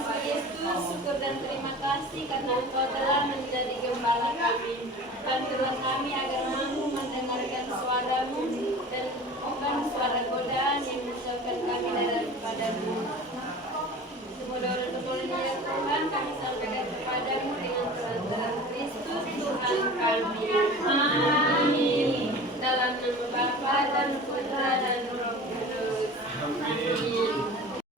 Yesus, syukur dan terima kasih karena Engkau telah menjadi gembala kami. Bantulah kami agar mampu mendengarkan suara-Mu dan bukan suara godaan yang menjauhkan kami daripada-Mu. Semua doa-doa ini ya Tuhan kami sampaikan kepadamu dengan perantaraan Kristus Tuhan kami. Amin. Dalam nama Bapa dan Putra dan Roh Kudus. Amin.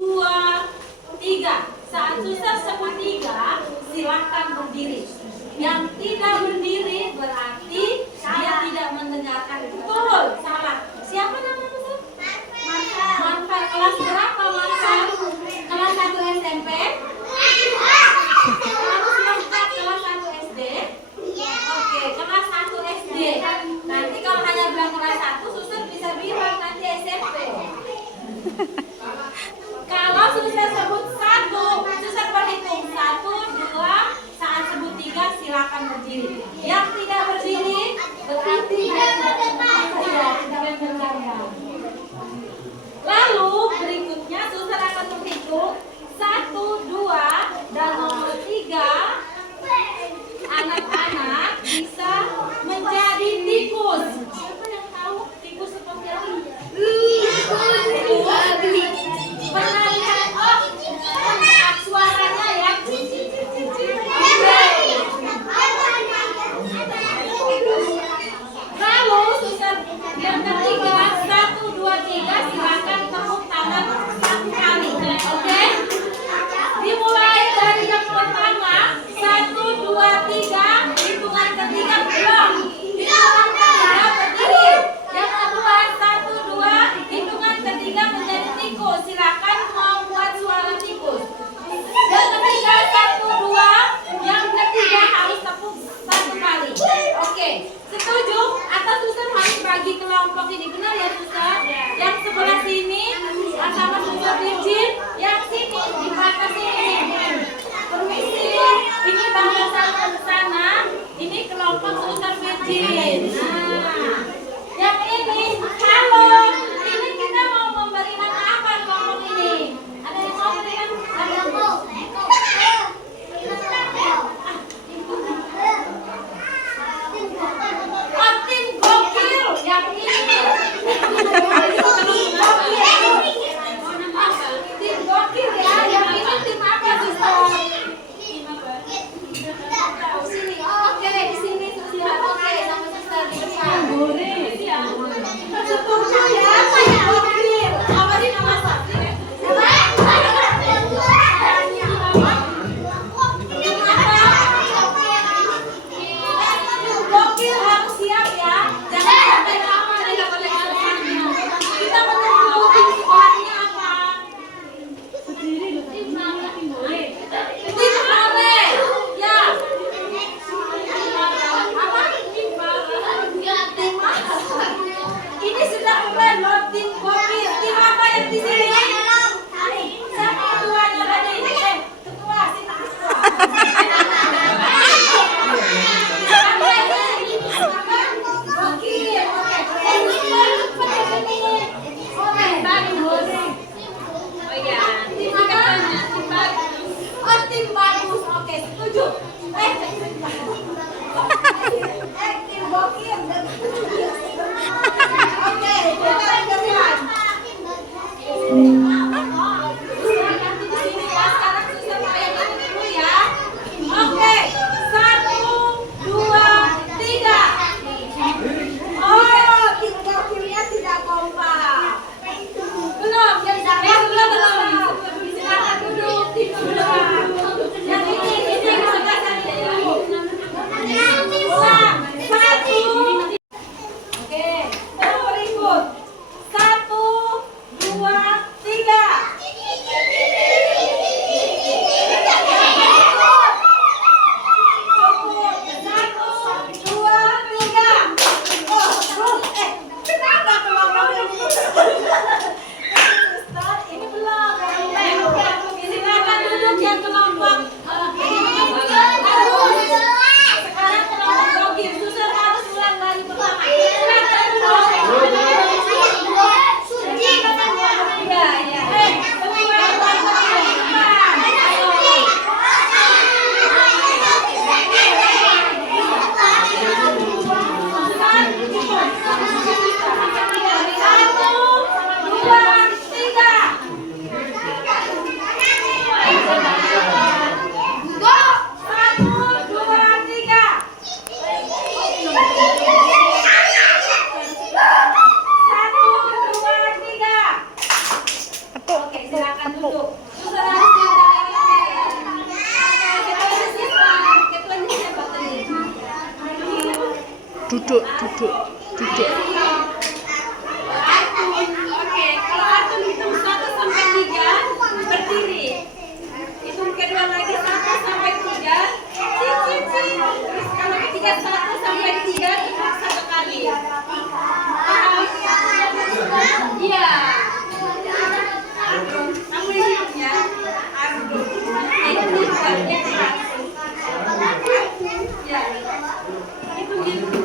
2, 3. Saat susah sebut 3, silakan berdiri. Yang tidak berdiri berarti dia tidak mendengarkan. Betul, salah. Siapa nama Manfa? Manfa kelas berapa Manfa? duduk. Oke, kalau Artun hitung 1 sampai 3, berdiri. Hitung kedua lagi 1 sampai 3. Terus kalau ketiga 1 sampai 3, hitung 1 kali. Iya. Kamu hitung ya. Artun. Itu buatnya ya. Hitung gitu.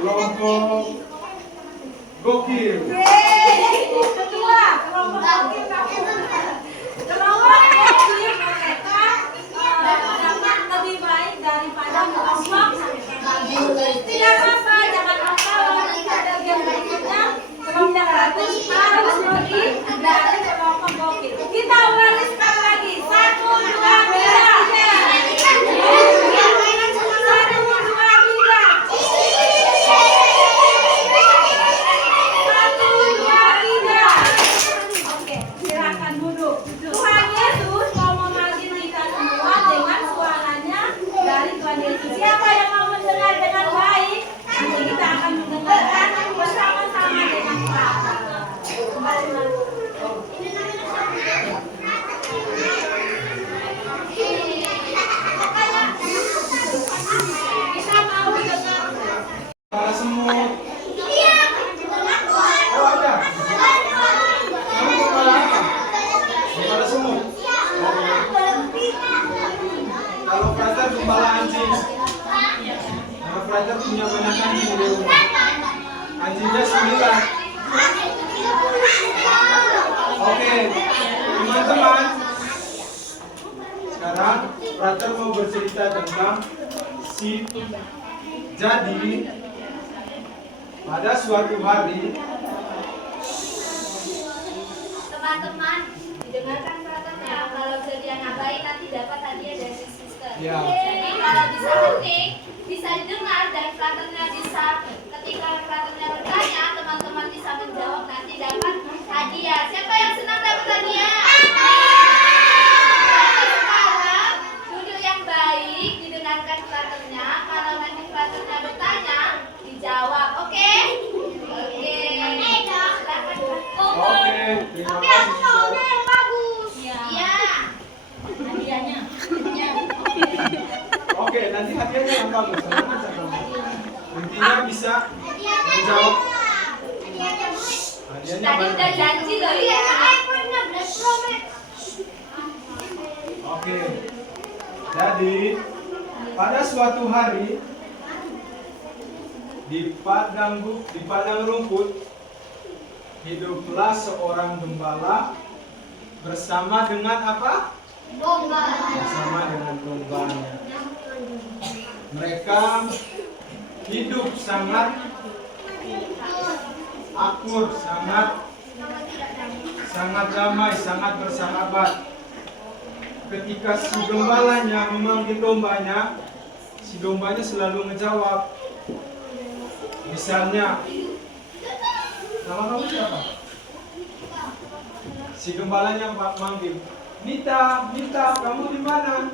Kelompok gokil. Kedua, kelompok gokil mereka dapat lebih baik daripada kelompok tidak apa-apa, jangan lupa kita ada yang berikutnya kelompok ratus harus lebih dari kelompok gokil. Kita ulangi sekali lagi, 1, 2, 3. Siapa yang mau mendengar dengan baik? Nanti kita akan mendengarkan bersama-sama dengan Pak. Kita mau dengar. Para semut. Oh ada. Kamu kepala apa? Kepala semut. Kalau Frater gembala anjing. Nama Frater punya banyak anjing di rumah. Anjingnya 9. Oke, teman-teman. Sekarang Frater mau bercerita tentang si. Jadi pada suatu hari Teman-teman, didengarkan peraturannya. Kalau jadi anak baik nanti dapat hadiah dari sister. Ya. Jadi kalau bisa ketik, bisa didengar dan peraturannya bisa ketika peraturannya bertanya, teman-teman bisa menjawab nanti dapat hadiah. Siapa yang senang dapat hadiah? Sekarang duduk yang baik, didengarkan peraturannya. Kalau nanti peraturannya bertanya, dijawab. Oke? Oke. Silakan. Oke, terima kasih. yang bagus. Iya. Hadiahnya. Oke, nanti hadiahnya yang bagus. Tenang aja kamu. Intinya bisa menjawab. Hadiahnya Tadi udah banyak. janji loh ya. Oke. Jadi pada suatu hari di padang rumput hiduplah seorang gembala bersama dengan apa? Bersama dengan dombanya. Mereka hidup sangat akur, sangat damai, sangat bersahabat. Ketika si gembalanya memanggil dombanya, si dombanya selalu menjawab. Misalnya, nama kamu siapa? Si gembalanya manggil, Nita, kamu di mana?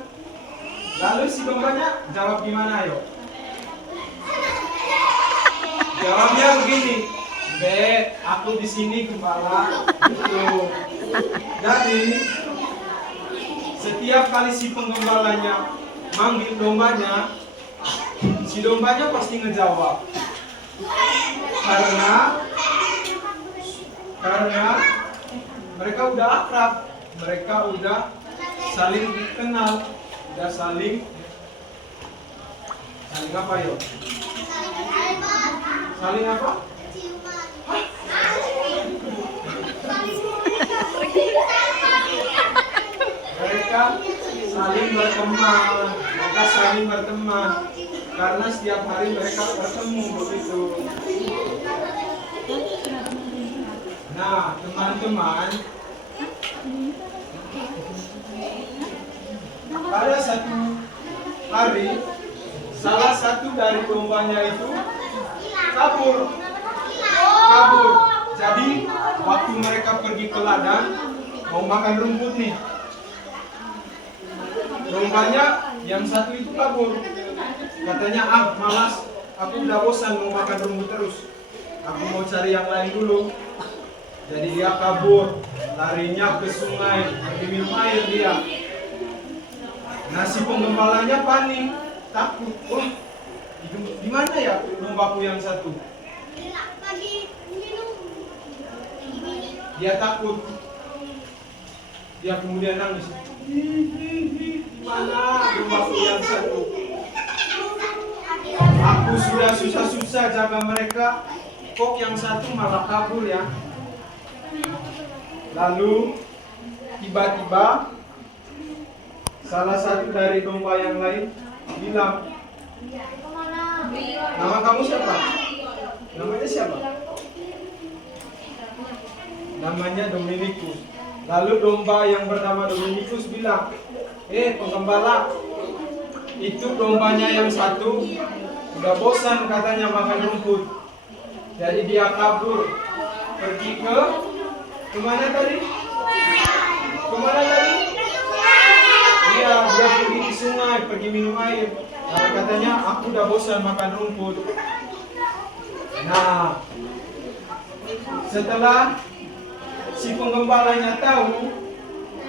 Lalu si dombanya jawab gimana, ayo? Jawabnya begini, Be, aku di sini gembala. Gitu. Jadi setiap kali si penggembalanya manggil dombanya, si dombanya pasti ngejawab. Karena mereka udah akrab, mereka udah saling kenal, udah saling apa yo? Saling apa? Mereka saling berteman, karena setiap hari mereka bertemu begitu. Nah, teman-teman, pada satu hari, salah satu dari dombanya itu kabur. Jadi, waktu mereka pergi ke ladang, mau makan rumput nih. Dombanya yang satu itu kabur. Katanya, malas, aku udah bosan mau makan rumput terus. Aku mau cari yang lain dulu. Jadi dia kabur, larinya ke sungai, pergi minum air dia. Nah, si penggembalanya panik, takut. Wah, di mana ya dombaku yang satu? Dia takut. Dia kemudian nangis. Mana dombaku yang satu? Aku sudah susah-susah jaga mereka, kok yang satu malah kabur ya. Lalu tiba-tiba salah satu dari domba yang lain bilang, nama kamu siapa? Namanya siapa? Namanya Dominikus. Lalu domba yang bernama Dominikus bilang, penggembala, itu dombanya yang satu udah bosan katanya makan rumput. Jadi dia kabur, pergi ke kemana tadi? Iya, dia pergi ke sungai, pergi minum air. Karena katanya aku udah bosan makan rumput. Nah, setelah si penggembalanya tahu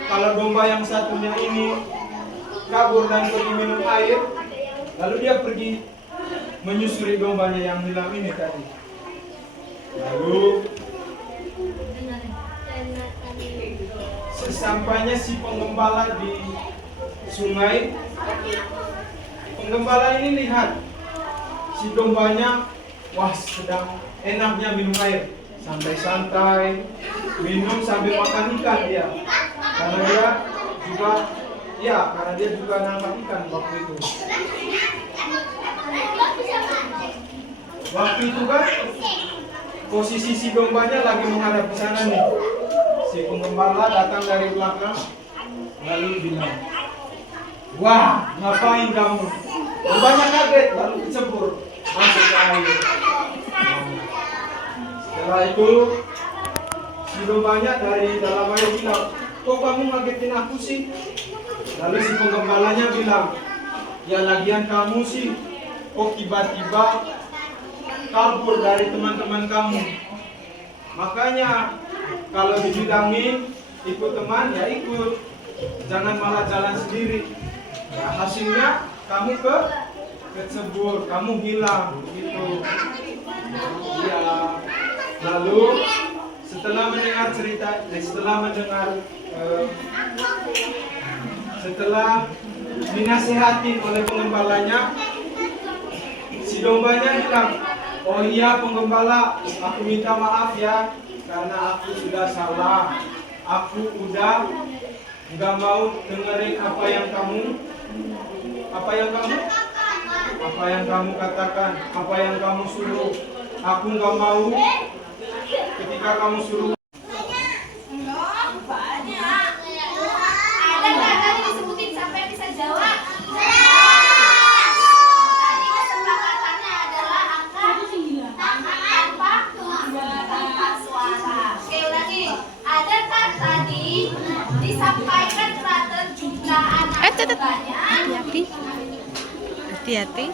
kalau domba yang satunya ini kabur dan pergi minum air, lalu dia pergi menyusuri dombanya yang hilang ini tadi. Lalu sesampainya si penggembala di sungai, penggembala ini lihat si dombanya, wah sedang enaknya minum air, santai-santai, minum sambil makan ikan dia. Karena dia juga nangkap ikan waktu itu. Waktu itu kan posisi si dombanya lagi menghadap ke sana nih. Si penggembala datang dari belakang lalu bilang, wah, ngapain kamu? Dombanya kaget lalu dicebur masuk ke air. Setelah itu si dombanya dari dalam air bilang, kok kamu ngagetin aku sih? Lalu si penggembalanya bilang, ya lagian kamu sih kok tiba-tiba kabur dari teman-teman kamu. Makanya kalau dibilangin ikut teman ya ikut, jangan malah jalan sendiri. Ya, hasilnya kamu kecebur, kamu hilang gitu. Ya. Lalu setelah dinasihatin oleh penggembalanya, si dombanya bilang, oh iya penggembala, aku minta maaf ya karena aku sudah salah. Aku udah nggak mau dengerin apa yang kamu katakan, apa yang kamu suruh. Aku nggak mau ketika kamu suruh. Ada nggak tadi disebutin siapa yang bisa jawab? Tadi kesepakatannya adalah angka tanpa suara. Oke, ulangi. Adakah tadi disampaikan teratur jumlah anak jumlahnya? Hati-hati.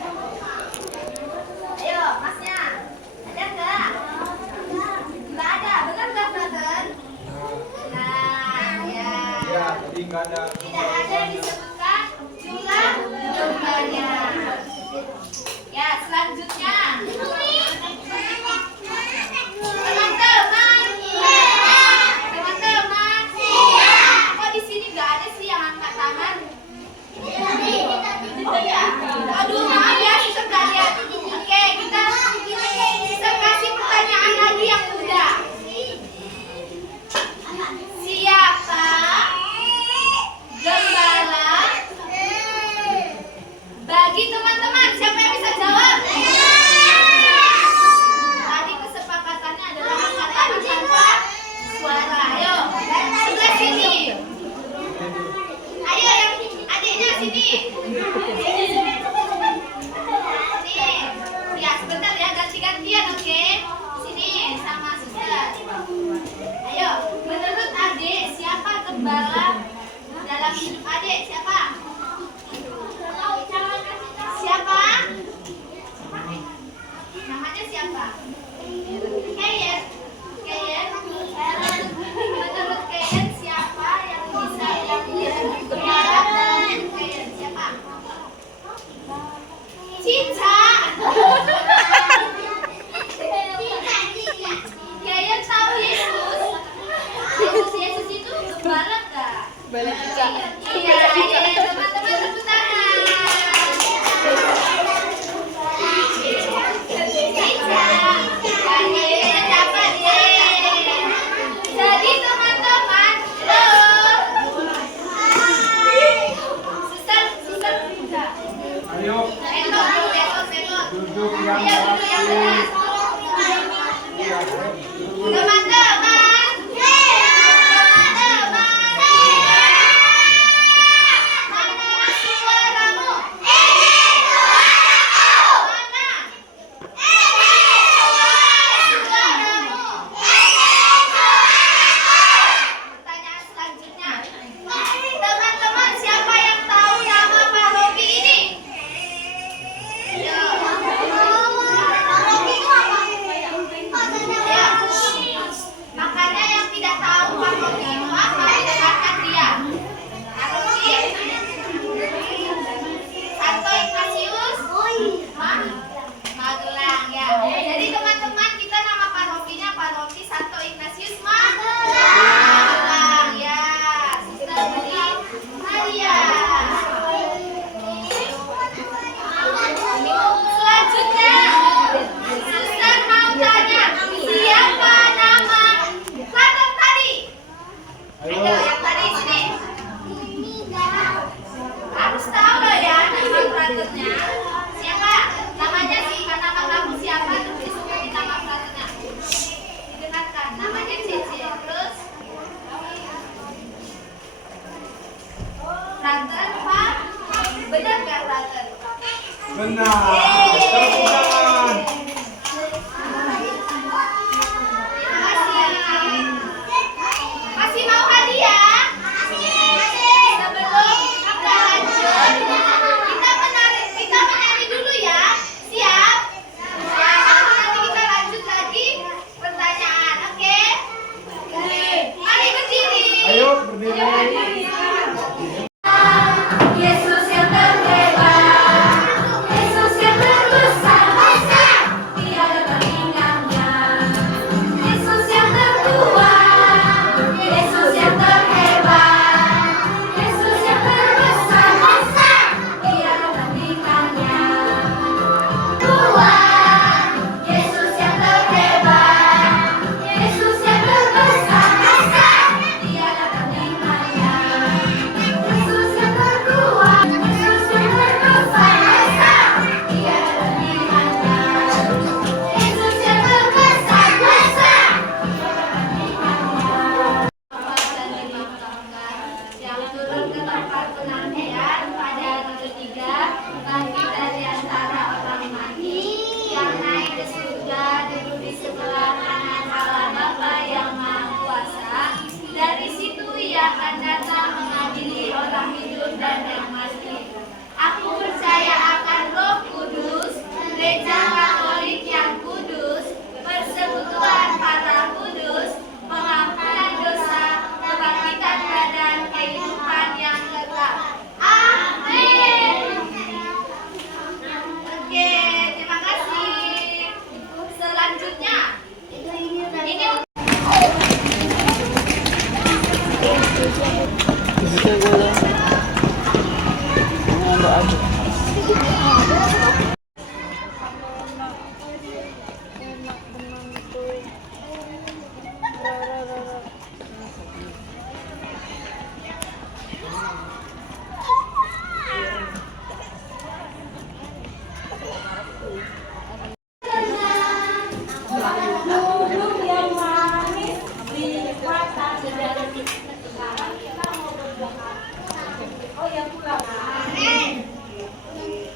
Ayo, masnya. Ada nggak? Nggak ada. Benar nggak, brother? Nah, ya. Ya, tadi nggak ada. Tidak ada disebutkan jumlah dombanya. Ya, selanjutnya. Teman-teman, gantian, oke? Sini sama suster. Ayo, menurut adik siapa gembala dalam hidup adik? Siapa? Siapa? Namanya siapa? Kayen. Kayen. Menurut Kayen siapa yang bisa gembala dalam hidup Kayen? Siapa? Cica. Kayen tahu Yesus. Yesus itu gembala nggak? Iya, teman-teman tepuk tangan. Jadi teman-teman, susah. Ayo, Sendok. duduk yang Ayo duduk yang rapi. benar. Iya, duduk. Teman-teman, mana suaramu? Mana? Suaramu. Pertanyaan selanjutnya. Teman-teman, siapa yang tahu nama paroki ini? Ayo. Ya. Makanya yang tidak tahu paroki itu apa, dengarkan dia. Paroki Santo Ignatius Magelang ya. Jadi teman-teman, kita nama parokinya Paroki Santo Ignatius Magelang ya. Suster Budi Maria. Selanjutnya, suster mau tanya, siapa nama Father tadi? Ayo. Ayo, yang tadi sini. Harus tahu loh ya nama fraternya. Siapa? Namanya sih, nama kamu siapa? Terus disebutin nama fraternya. Didengarkan, namanya Cece. Terus frater Pak. Benar nggak frater? Benar. Tepuk tangan. Terima kasih. Masih mau hadiah? Sebelum kita lanjut, kita menari dulu ya. Siap? Nanti kita lanjut lagi pertanyaan, oke? Mari berdiri. Ayo berdiri. Yesus yang terhebat, Yesus yang terbesar, tiada tandingannya. Yesus yang terkuat, Yesus yang terhebat, Yesus yang terbesar, tiada tandingannya. Kuat, Yesus yang terhebat, Yesus yang terbesar, tiada tandingannya. Yesus yang terkuat, Yesus yang terbesar, tiada tandingannya. Yesus yang terbesar, yang turun ke tempat penantian pada hari ketiga, bangkit dari antara orang mati, yang naik ke surga, duduk di sebelah kanan Allah Bapa yang Maha Kuasa. Dari situ ia akan datang mengadili orang hidup dan yang mati. Aku percaya akan Roh Kudus, Gereja Katolik yang kudus, persekutuan para kudus, pengampunan dosa, kebangkitan badan, kehidupan yang kekal. Amin. Oke, terima kasih. Selanjutnya, ini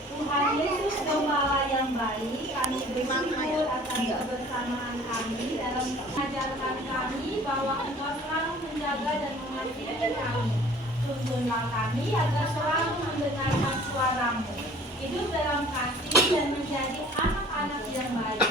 Tuhan Yesus, Gembala yang baik, kami bersyukur atas dalam kebersamaan kami, dalam mengajarkan kami bahwa Engkau selalu menjaga dan mengasihi kami. Tuntunlah kami agar selalu mendengarkan suara-Mu, hidup dalam kasih dan menjadi anak-anak yang baik.